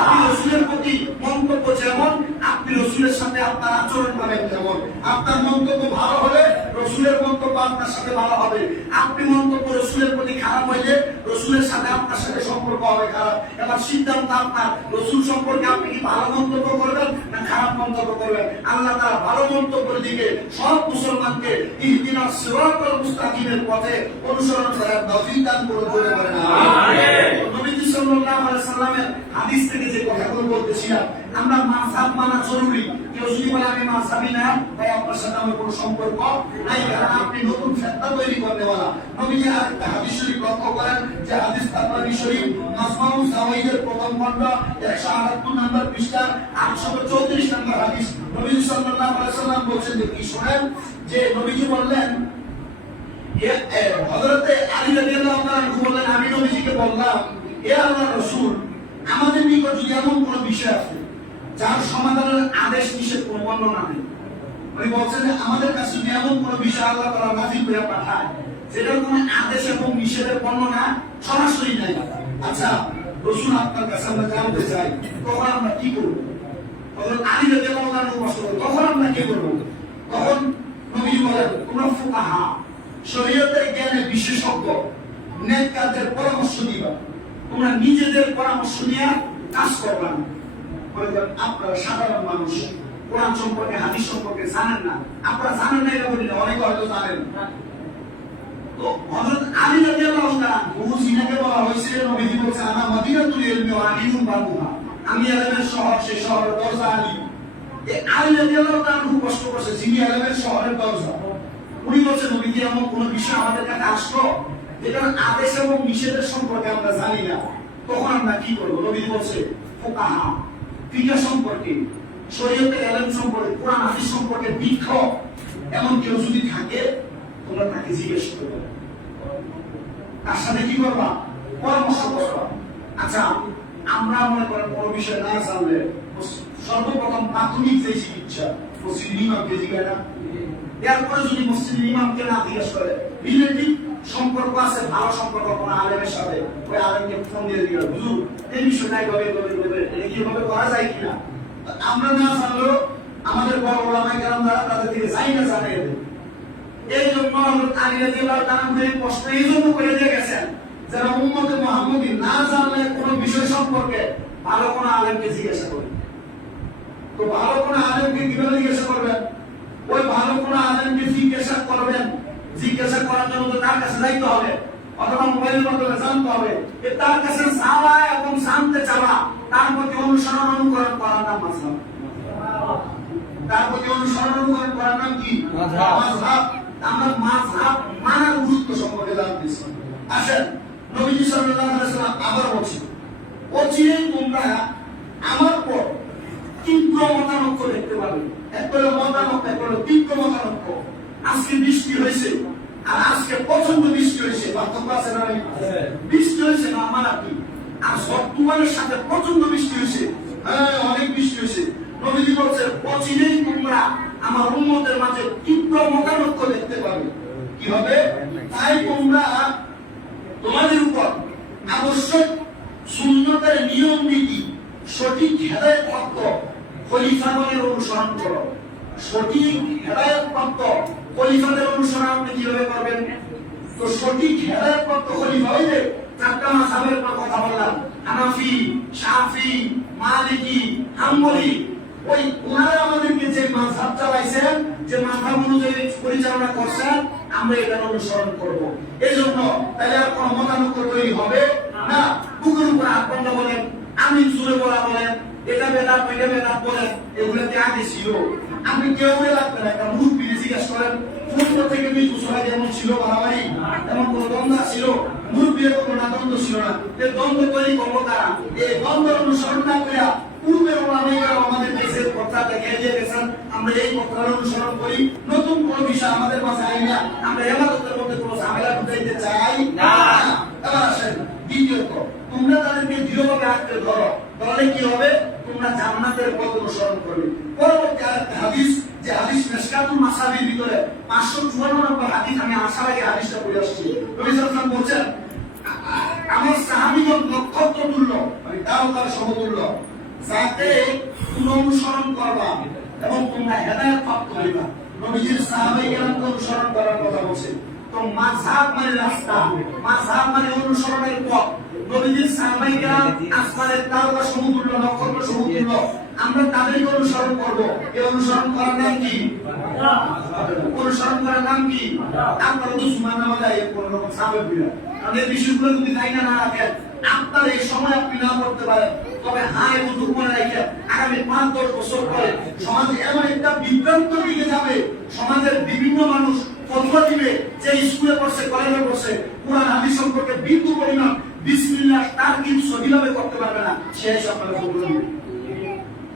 আপনি রাসূলের প্রতি মন্তব্য যেমন, আপনি রাসূলের সাথে আপনার আচরণ পাবেন তেমন। আপনার মন্তব্য ভালো হলে রাসূলের মন্তব্য আপনার সাথে ভালো হবে। আপনি মন্তব্য রাসূলের প্রতি খারাপ হইলে রাসূলের সাথে আপনার সাথে সম্পর্ক হবে খারাপ। এবার সিদ্ধান্ত আপনার, রাসূল সম্পর্কে আপনি কি ভালো মন্তব্য করবেন না খারাপ মন্তব্য করবেন? আল্লাহ তাআলা ভালো মন্তব্যের দিকে সব মুসলমানকে ইহদিনাস সিরাতাল মুস্তাকিমের পথে অনুসরণ করার তৌফিক দান করুন বলে বলেন আমিন। নবীজি সাল্লাল্লাহু আলাইহি সাল্লামের হাদিস থেকে যে কথাগুলো বলতেছিলাম, আমরা মাযহাব মানা জরুরি। কেউ যদি বলে আমি মাযহাবি না, তাই আপনার সাথে আমার কোনো সম্পর্ক নাই, কারণ আপনি নতুন ফিতনা তৈরি করতে বলা। নবীজি আরেকটা হাদিস শরীফ লক্ষ্য করেন, যে হাদিস তাবরানী শরীফ মাজমাউ যাওয়াইদের প্রথম খণ্ড 178 নম্বর পৃষ্ঠা 834 নম্বর হাদিস। নবীজি সাল্লাল্লাহু আলাইহি সাল্লাম বলেছেন যে কি শুনেন, যে নবীজি বললেন, হযরতে আলী রাদিয়াল্লাহু তাআলা বললেন, আমি নবীজিকে বললাম, হে আল্লাহর রাসূল, আমাদের নিকট যদি এমন কোনো বিষয় আছে যার সমাধানের আদেশ নিষেধ কোনো বর্ণনা নেই। উনি বলছেন যে আমাদের কাছে যদি এমন কোনো বিষয় আল্লাহ তাআলা নাযিল করে পাঠায় যেটার কোনো আদেশ এবং নিষেধের বর্ণনা সরাসরি নাই, আচ্ছা রাসূল আপনার কাছে আমরা জানতে চাই, তখন আমরা কি করব? হযরত আলী রাদিয়াল্লাহু তাআলা প্রশ্ন করেন, তখন আমরা কি করব? তখন নবী বলেন, তোমরা ফুকাহা, শরীয়তের জ্ঞানে বিশেষজ্ঞ, নেক কাজের পরামর্শ দিবা, তোমরা নিজেদের পরামর্শ নিয়ে কাজ করবা না। আপনারা সাধারণ মানুষ, কোরআন সম্পর্কে হাদিস সম্পর্কে জানেন না। আপনারা জানেন না এটা বলি না, অনেকে হয়তো জানেন। তো হযরত আলী রাদিয়াল্লাহু তাআলা যিনাকে বলা হয়েছে, নবীজি বলছে আনা মদিনাতুল ইলমি ওয়া আলিউন বাবুহা, আমি ইলমের শহর, সেই শহরের দরজা আলী। এই আলী রাদিয়াল্লাহু তাআলা খুব কষ্ট করছে, যিনি ইলমের শহরের দরজা। উনি বলছেন নবীজি এমন কোন বিষয় আমাদের কাছে আসলো যেটার আদেশ এবং নিষেধের সম্পর্কে আমরা জানি না, তখন আমরা কি করবো? নবীজি বলছে ফুকাহা, ফিকহ সম্পর্কে, শরীয়তের ইলম সম্পর্কে, কোরআন হাদিস সম্পর্কে বিজ্ঞ এমন কেউ যদি থাকে তোমরা তাকে জিজ্ঞেস করবে, তার সাথে কি করবা? পরামর্শ করবা। আচ্ছা, আমরা মনে করেন কোনো বিষয় না জানলে সর্বপ্রথম প্রাথমিক যে চিকিৎসা মসজিদ ইমামকে জিজ্ঞাসা না, এরপরে যদি মসজিদ ইমামকে না জিজ্ঞেস করে, রিলেটিভ সম্পর্ক আছে, ভালো সম্পর্ক কোনো আলেমের সাথে, ওই আলেমকে ফোন দিয়ে দিল, হুজুর এই বিষয়টা এইভাবে এটা কিভাবে করা যায় কিনা। আমরা না জানলেও আমাদের বড় ওলামায়ে কেরাম যারা তাদের থেকে যাই না জানিয়ে দেবে। এই জন্য হযরত আলী রাদিয়াল্লাহু তাআলা এই প্রশ্ন এই জন্য করে দিয়ে গেছেন, যারা উম্মতে মুহাম্মাদী না জানলে কোনো বিষয় সম্পর্কে ভালো কোনো আলেমকে জিজ্ঞাসা করে। তো ভালো কোনো আলেমকে কিভাবে জিজ্ঞাসা করবেন? ওই ভালো কোনো আলেমকে জিজ্ঞাসা করবেন, জিজ্ঞাসা করার জন্য তো তার কাছে যাইতে হবে, অথবা মোবাইলের মাধ্যমে জানতে হবে। তার কাছে যাওয়া এবং জানতে চাওয়া, তার প্রতি অনুসরণ অনুকরণ করার নাম মাযহাব। তার প্রতি অনুসরণ অনুকরণ করার নাম কি? মাযহাব। আমরা মাযহাব মানার গুরুত্ব সম্পর্কে জানতেছি। আসেন, নবীজি সাল্লাল্লাহু আলাইহি ওয়াসাল্লাম আবার বলছেন, অচিরেই তোমরা আমার পর তীব্র মতানৈক্য দেখতে পাবে। একবারে মতানৈক্য, একবারে তীব্র মতানৈক্য। আজকে বৃষ্টি হয়েছে আর আজকে প্রচন্ড বৃষ্টি হয়েছে, পার্থক্য আছে না? বৃষ্টি হয়েছে না আমার আপনি, আর বর্তমানের সাথে প্রচন্ড বৃষ্টি হয়েছে, হ্যাঁ অনেক বৃষ্টি হয়েছে। নবীজি বলছে অচিরেই তোমরা আমার উম্মতের মাঝে তীব্র মতানৈক্য দেখতে পাবে। কি হবে? তাই তোমরা তোমাদের উপর আবশ্যক সুন্নতের নিয়ম নীতি, সঠিক হেদায়েত প্রাপ্ত খলিফাগণের অনুসরণ করো। সঠিক হেদায়েত প্রাপ্ত খলিফাদের অনুসরণ আপনি কিভাবে করবেন? তো সঠিক হেদায়েত প্রাপ্ত খলিফা হইলে চারটা মাযহাবের কথা বললাম, হানাফি, শাফি, মালিকি, হাম্বলি। ওই ওনারা আমাদেরকে যে মাযহাব চালাইছেন, যে মাযহাব অনুযায়ী পরিচালনা করছেন, আমরা এটা অনুসরণ করব। এই জন্য তাহলে আর কোনো মতানৈক্য তৈরি হবে না। বুকের উপর হাত বন্ধ বলেন, আমি জোরে বলা বলেন, এটা বেদাত ওইটা বেদাত বলেন, এগুলোতে আগে ছিল। আপনি কেউ লাগবে না, একটা মুরব্বী জিজ্ঞাসা করেন 15 থেকে 20 বছর আগে এমন ছিল বাড়াবাড়ি, এমন কোনো দ্বন্দ্ব ছিল? মুরব্বীর কোনো না দ্বন্দ্ব ছিল না। এই দ্বন্দ্ব তৈরি করবো তারা, এই দ্বন্দ্বের অনুসরণ না করে পূর্বের ওলামায়েরা আমাদেরকে যে কথা দেখিয়ে দিয়ে গেছেন, আমরা এই কথার অনুসরণ করি। নতুন কোন বিষয় আমাদের মাঝে আই না, আমরা ইবাদতের মধ্যে কোনো ঝামেলা ঢুকাইতে চাই না। এবার আসেন দ্বিতীয়ত, তোমরা তাদেরকে দৃঢ়ভাবে আঁকড়ে ধরো, তাহলে কি হবে? তোমরা জান্নাতের পথ অনুসরণ করবে। পরবর্তী আরেকটা হাদিস, যে হাদিস মিশকাতুল মাসাবির ভিতরে 554 নম্বর হাদিস, আমি আসার আগে হাদিসটা পড়ে আসছি। নবী সাল্লাল্লাহু আলাইহি ওয়াসাল্লাম বলেন, আমার সাহাবীগণ নক্ষত্র তুল্য, মানে তারকার সমতুল্য, যাতে তোমরা অনুসরণ করবা এবং তোমরা হেদায়েত প্রাপ্ত হইবা। নবীজির সাহাবায়ে কেরামকে অনুসরণ করার কথা বলছে। তো মাযহাব মানে রাস্তা, মাযহাব মানে অনুসরণের পথ। নবীজির সাহাবায়ে কেরাম আসমানের তারকা সমতুল্য, নক্ষত্র সমতুল্য, আমরা তাদেরকে অনুসরণ করব। এই অনুসরণ করার নাম কি? অনুসরণ করার নাম কি? আপনারা তো সুমান নামাজে আইয়ে কোন রকম সাহাবের বিনা, কারণ এই বিষয়গুলো যদি জানা না রাখেন, আপনার এই সময় আপনি না করতে পারেন, তবে হায় বুঝুক মনে রাখে আগামী 5-10 বছর পরে সমাজ এমন একটা বিভ্রান্ত দিকে যাবে, সমাজের বিভিন্ন মানুষ ফতোয়া দিবে যে স্কুলে পড়ছে, কলেজে পড়ছে, কোরআন হাদিস সম্পর্কে বিন্দু পরিমাণ বিসমিল্লাহ তারকিব সহিভাবে করতে পারবে না, সে আপনারা ফতোয়া দিবে,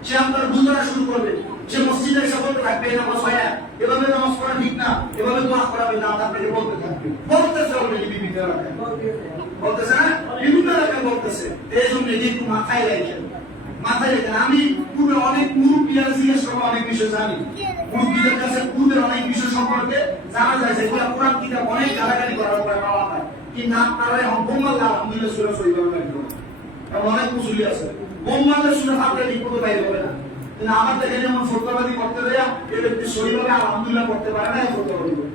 সে আপনার বুঝানো শুরু করবে, সে মসজিদে এসে বলতে থাকবে নামাজ হয় না, এভাবে নামাজ পড়া ঠিক না, এভাবে দোয়া করা না, আপনাকে বলতে থাকবে, বলতেছে অলরেডি বিভিন্ন এলাকায়, বলতেছে না, বিভিন্ন এলাকায় বলতেছে। এই জন্য একটু মাথায় রাখেন, মাথায় রাখেন। আমি পূর্বে অনেক মুরব্বীরা জিজ্ঞেস করবো, অনেক বিষয় জানি, মুরব্বীদের কাছে পূর্বের অনেক বিষয় সম্পর্কে জানা যায়, যেগুলো কোরআন কিতাব অনেক গালাগালি করার পরে পাওয়া যায়, কিন্তু আপনারা এখন বোম্বাল্লাহ আলহামদুলিল্লাহ সুরা সহি করেন একদম, অনেক মুসলি আছে বোম্বাল্লাহ সুরা আপনার ঠিক মতো বাইরে হবে না, কিন্তু আমার দেখে যেমন ফতোয়াবাদী করতে দেয়া, এই ব্যক্তি সহিভাবে আলহামদুলিল্লাহ করতে পারে না, ফতোয়াবাদী করে।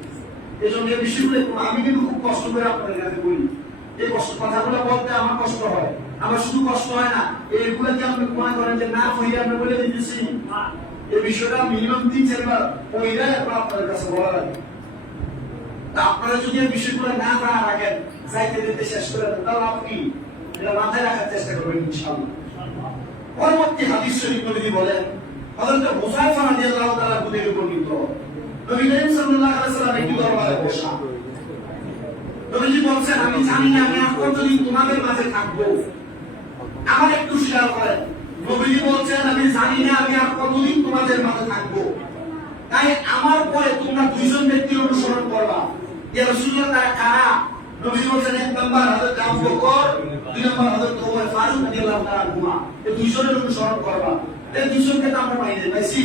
এই জন্য এই বিষয়গুলো আমি কিন্তু খুব কষ্ট করে আপনাদের কাছে বলি, এই কষ্ট কথাগুলো বলতে আমার কষ্ট হয়, আমার শুধু কষ্ট হয় না, এইগুলো কি আপনি মনে করেন যে না হইলে আপনি বলে দিতেছি, এই বিষয়টা মিনিমাম 3-4 বার ওইরা আপনাদের কাছে বলা লাগে। আপনারা যদি এই বিষয়গুলো না জানা রাখেন, যাইতে যেতে শেষ করে দেন, তাহলে আপনি এটা মাথায় রাখার চেষ্টা করবেন ইনশাআল্লাহ। পরবর্তী হাদিস শরীফ নবী বলেন, হযরত হুযায়ফা রাদিয়াল্লাহু তাআলা থেকে বর্ণিত, নবী করিম সাল্লাল্লাহু আলাইহি ওয়াসাল্লাম একটি দরবারে বসা। নবীজি বলছেন, আমি জানি না আমি আর কতদিন তোমাদের মাঝে থাকবো, আমার একটু শেয়ার করেন। নবীজি বলছেন, আমি জানি না আমি আর কতদিন তোমাদের মাঝে থাকবো, তাই আমার পরে তোমরা দুইজন ব্যক্তির অনুসরণ করবা। ইয়া রাসূলুল্লাহ, তারা কারা? নবীজি বলছেন, এক নাম্বার হযরত আবু বকর, দুই নাম্বার হযরত ওমর ফারুক রাদিয়াল্লাহু তাআলা আনহুমা। এই দুইজনের অনুসরণ করবা। এই দুইজনকে তো আমরা পাই নাই, পাইছি?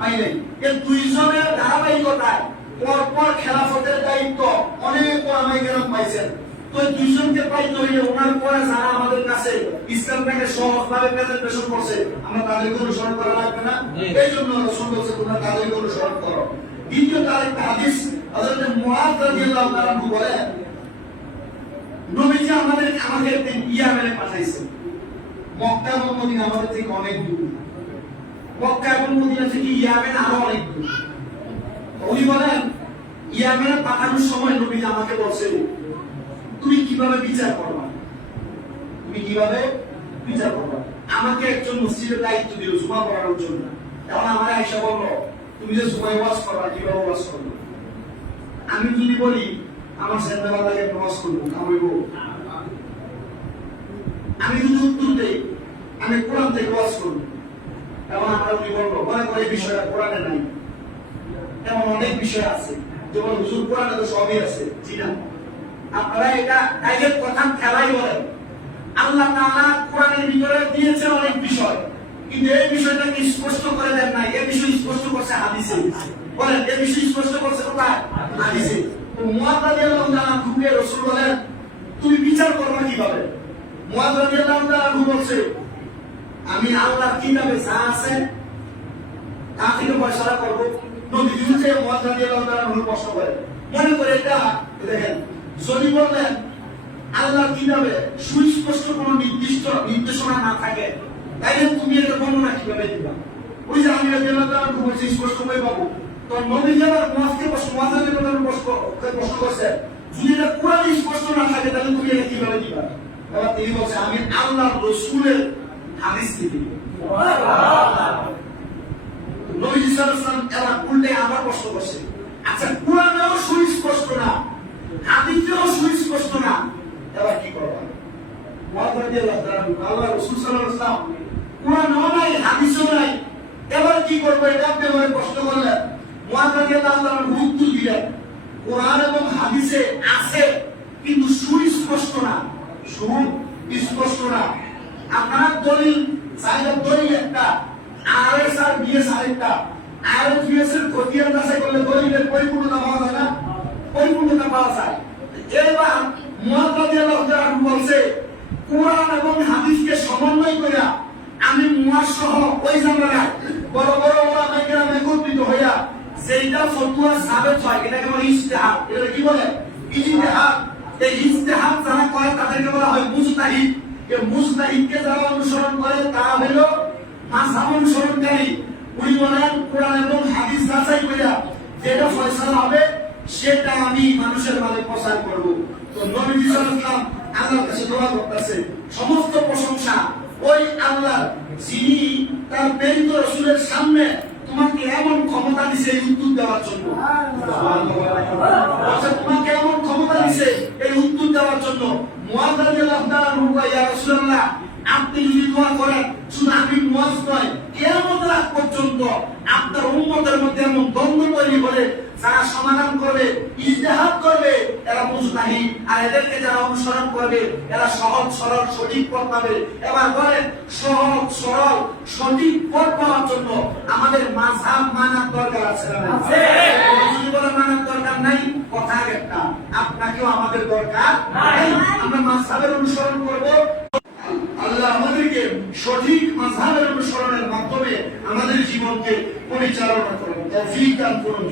পাই নাই। এই দুইজনের ধারাবাহিকতায় পরপর খেলাফতের দায়িত্ব অনেক ওলামায়ে কেরাম পাইছেন। তো দুইজনকে পাইতে হইলে ওনার পরে যারা আমাদের কাছে ইসলামটাকে সহজভাবে প্রেজেন্টেশন করছে, আমরা তাদেরকে অনুসরণ করা লাগবে না? এই জন্য রাসূল বলছে, তোমরা তাদেরকে অনুসরণ করো। দ্বিতীয়ত আরেকটা হাদিস, হযরত মুআয রাদিয়াল্লাহু তাআলা বলেন, নবীজি আমাকে একদিন ইয়ামেনে পাঠাইছেন। মক্কা এবং মদিনা আমাদের থেকে অনেক দূর। মক্কা এবং মদিনা থেকে ইয়ামেন আরো অনেক দূর। উনি বলেন, ইয়ামেনে পাঠানোর সময় নবীজি আমাকে বলছেন, তুমি কিভাবে বিচার করবা? তুমি কিভাবে বিচার করবা? আমাকে একজন মসজিদের দায়িত্ব দিল জুমা পড়ানোর জন্য। এখন আমার আয়েশা বলল, তুমি যে জুমায় ওয়াজ করবা, কিভাবে ওয়াজ করবে? আমি যদি বলি আমার সন্ধ্যাবেলায় ওয়াজ করবো, খাওয়াইবো? আমি যদি উত্তর দেই আমি কোরআন থেকে ওয়াজ করবো, এখন আমরা উনি বলবো, মনে করে এই বিষয়টা কোরআনে নাই। এমন অনেক বিষয় আছে, যেমন হুজুর কোরআনে তো সবই আছে, জি না? আপনারা এটা ডাইরেক্ট কথা খেলাই বলেন। আল্লাহ তাআলা কোরআনের ভিতরে দিয়েছে অনেক বিষয়, কিন্তু এই বিষয়টাকে স্পষ্ট করে দেন নাই। এই বিষয় স্পষ্ট করছে হাদিসে। বলেন, এই বিষয় স্পষ্ট করছে কোথায়? হাদিসে। তো মুআয রাদিয়াল্লাহু তাআলা খুবই রাসূল বলেন, তুমি বিচার করবা কিভাবে? মুআয রাদিয়াল্লাহু তাআলা বলছে, আমি আল্লাহর কিতাবে যা আছে তা থেকে ফয়সালা করব। নবী বলছে, মুআয রাদিয়াল্লাহু তাআলা প্রশ্ন করে, মনে করে এটা দেখেন, যদি বলেন আল্লাহর কিতাবে সুস্পষ্ট কোন নির্দিষ্ট নির্দেশনা না থাকে, তাইলে তুমি এটা বর্ণনা কিভাবে দিবা? ওই যে আমি বলছি স্পষ্ট করে পাবো, তো নবী যাবার মুআযকে প্রশ্ন করছে, যদি এটা কোরআনে স্পষ্ট না থাকে তাহলে তুমি এটা কিভাবে দিবা? এবার তিনি বলছে, আমি আল্লাহর রাসূলের হাদিস থেকে। নবী সাল্লাল্লাহু আলাইহি ওয়াসাল্লাম এবার উল্টে আবার প্রশ্ন করছে, আচ্ছা কোরআনেও সুস্পষ্ট না, হাদিসেও সুস্পষ্ট না, এবার কি করবা? মুআয রাদিয়াল্লাহু তাআলা, আল্লাহ রাসূল সাল্লাল্লাহু আলাইহি ওয়াসাল্লাম কোরআনও নাই হাদিসও নাই, এবার কি করবে? এটা আপনি আমাকে প্রশ্ন করলেন। মুআয রাদিয়াল্লাহু তাআলা উত্তর দিলেন, কোরআন এবং হাদিসে আছে কিন্তু সুস্পষ্ট না, সুস্পষ্ট না। আপনারা দলিল চাইলে দলিল একটা, আরএস আর বিএস আরেকটা। আরএস বিএস এর খতিয়ান যাচাই করলে দলিলের পরিপূর্ণতা পাওয়া যায় না? পরিপূর্ণতা পাওয়া যায়। এবার মুআয রাদিয়াল্লাহু তাআলা বলছে, কোরআন এবং হাদিসকে সমন্বয় করে আমি মুআয সহ ওই জামানায় বড় বড় ওলামায়ে কেরাম একত্রিত হইয়া যেটা ফতোয়া সাবেত হয়, এটাকে বলে ইজতিহাদ। এটা কি বলে? ইজতিহাদ। এই ইজতিহাদ যারা করে তাদেরকে বলা হয় মুজতাহিদ। এই মুজতাহিদকে যারা অনুসরণ করে তারা হলো মাযহাব অনুসরণকারী। উনি বলেন, কোরআন এবং হাদিস যাচাই করে যেটা ফয়সালা হবে সেটা আমি মানুষের মাঝে প্রচার করব। তো নবী সাল্লাল্লাহু আলাইহি ওয়াসাল্লাম আল্লাহর কাছে দোয়া করতেছে, সমস্ত প্রশংসা ওই আল্লাহ যিনি তার প্রেরিত রাসূলের সামনে তোমাকে এমন ক্ষমতা দিয়েছে এই উত্তর দেওয়ার জন্য। তোমাকে এমন ক্ষমতা দিয়েছে এই উত্তর দেওয়ার জন্য। মুআয রাদিয়াল্লাহু তাআলা বলেন, ইয়া রাসূলুল্লাহ, আপনি যদি দোয়া করেন, শুধু আমি মুআয নয়, কিয়ামত রাত পর্যন্ত আপনার উম্মতের মধ্যে এমন দ্বন্দ্ব তৈরি হলে যারা সমাধান করবে, ইজতিহাদ করবে, এরা মুজতাহিদ, আর এদেরকে যারা অনুসরণ করবে এরা সহজ সরল সঠিক পথ পাবে। এবার বলেন, সহজ সরল সঠিক পথ পাওয়ার জন্য আমাদের মাযহাব মানার দরকার আছে না? যদি বলে মানার দরকার নাই, কথা একটা, আপনাকেও আমাদের দরকার নাই। আমরা মাযহাবের অনুসরণ করব। আল্লাহ আমাদেরকে সঠিক মাযহাবের অনুসরণের মাধ্যমে আমাদের জীবনকে পরিচালনা করেন, তৌফিক দান করুন।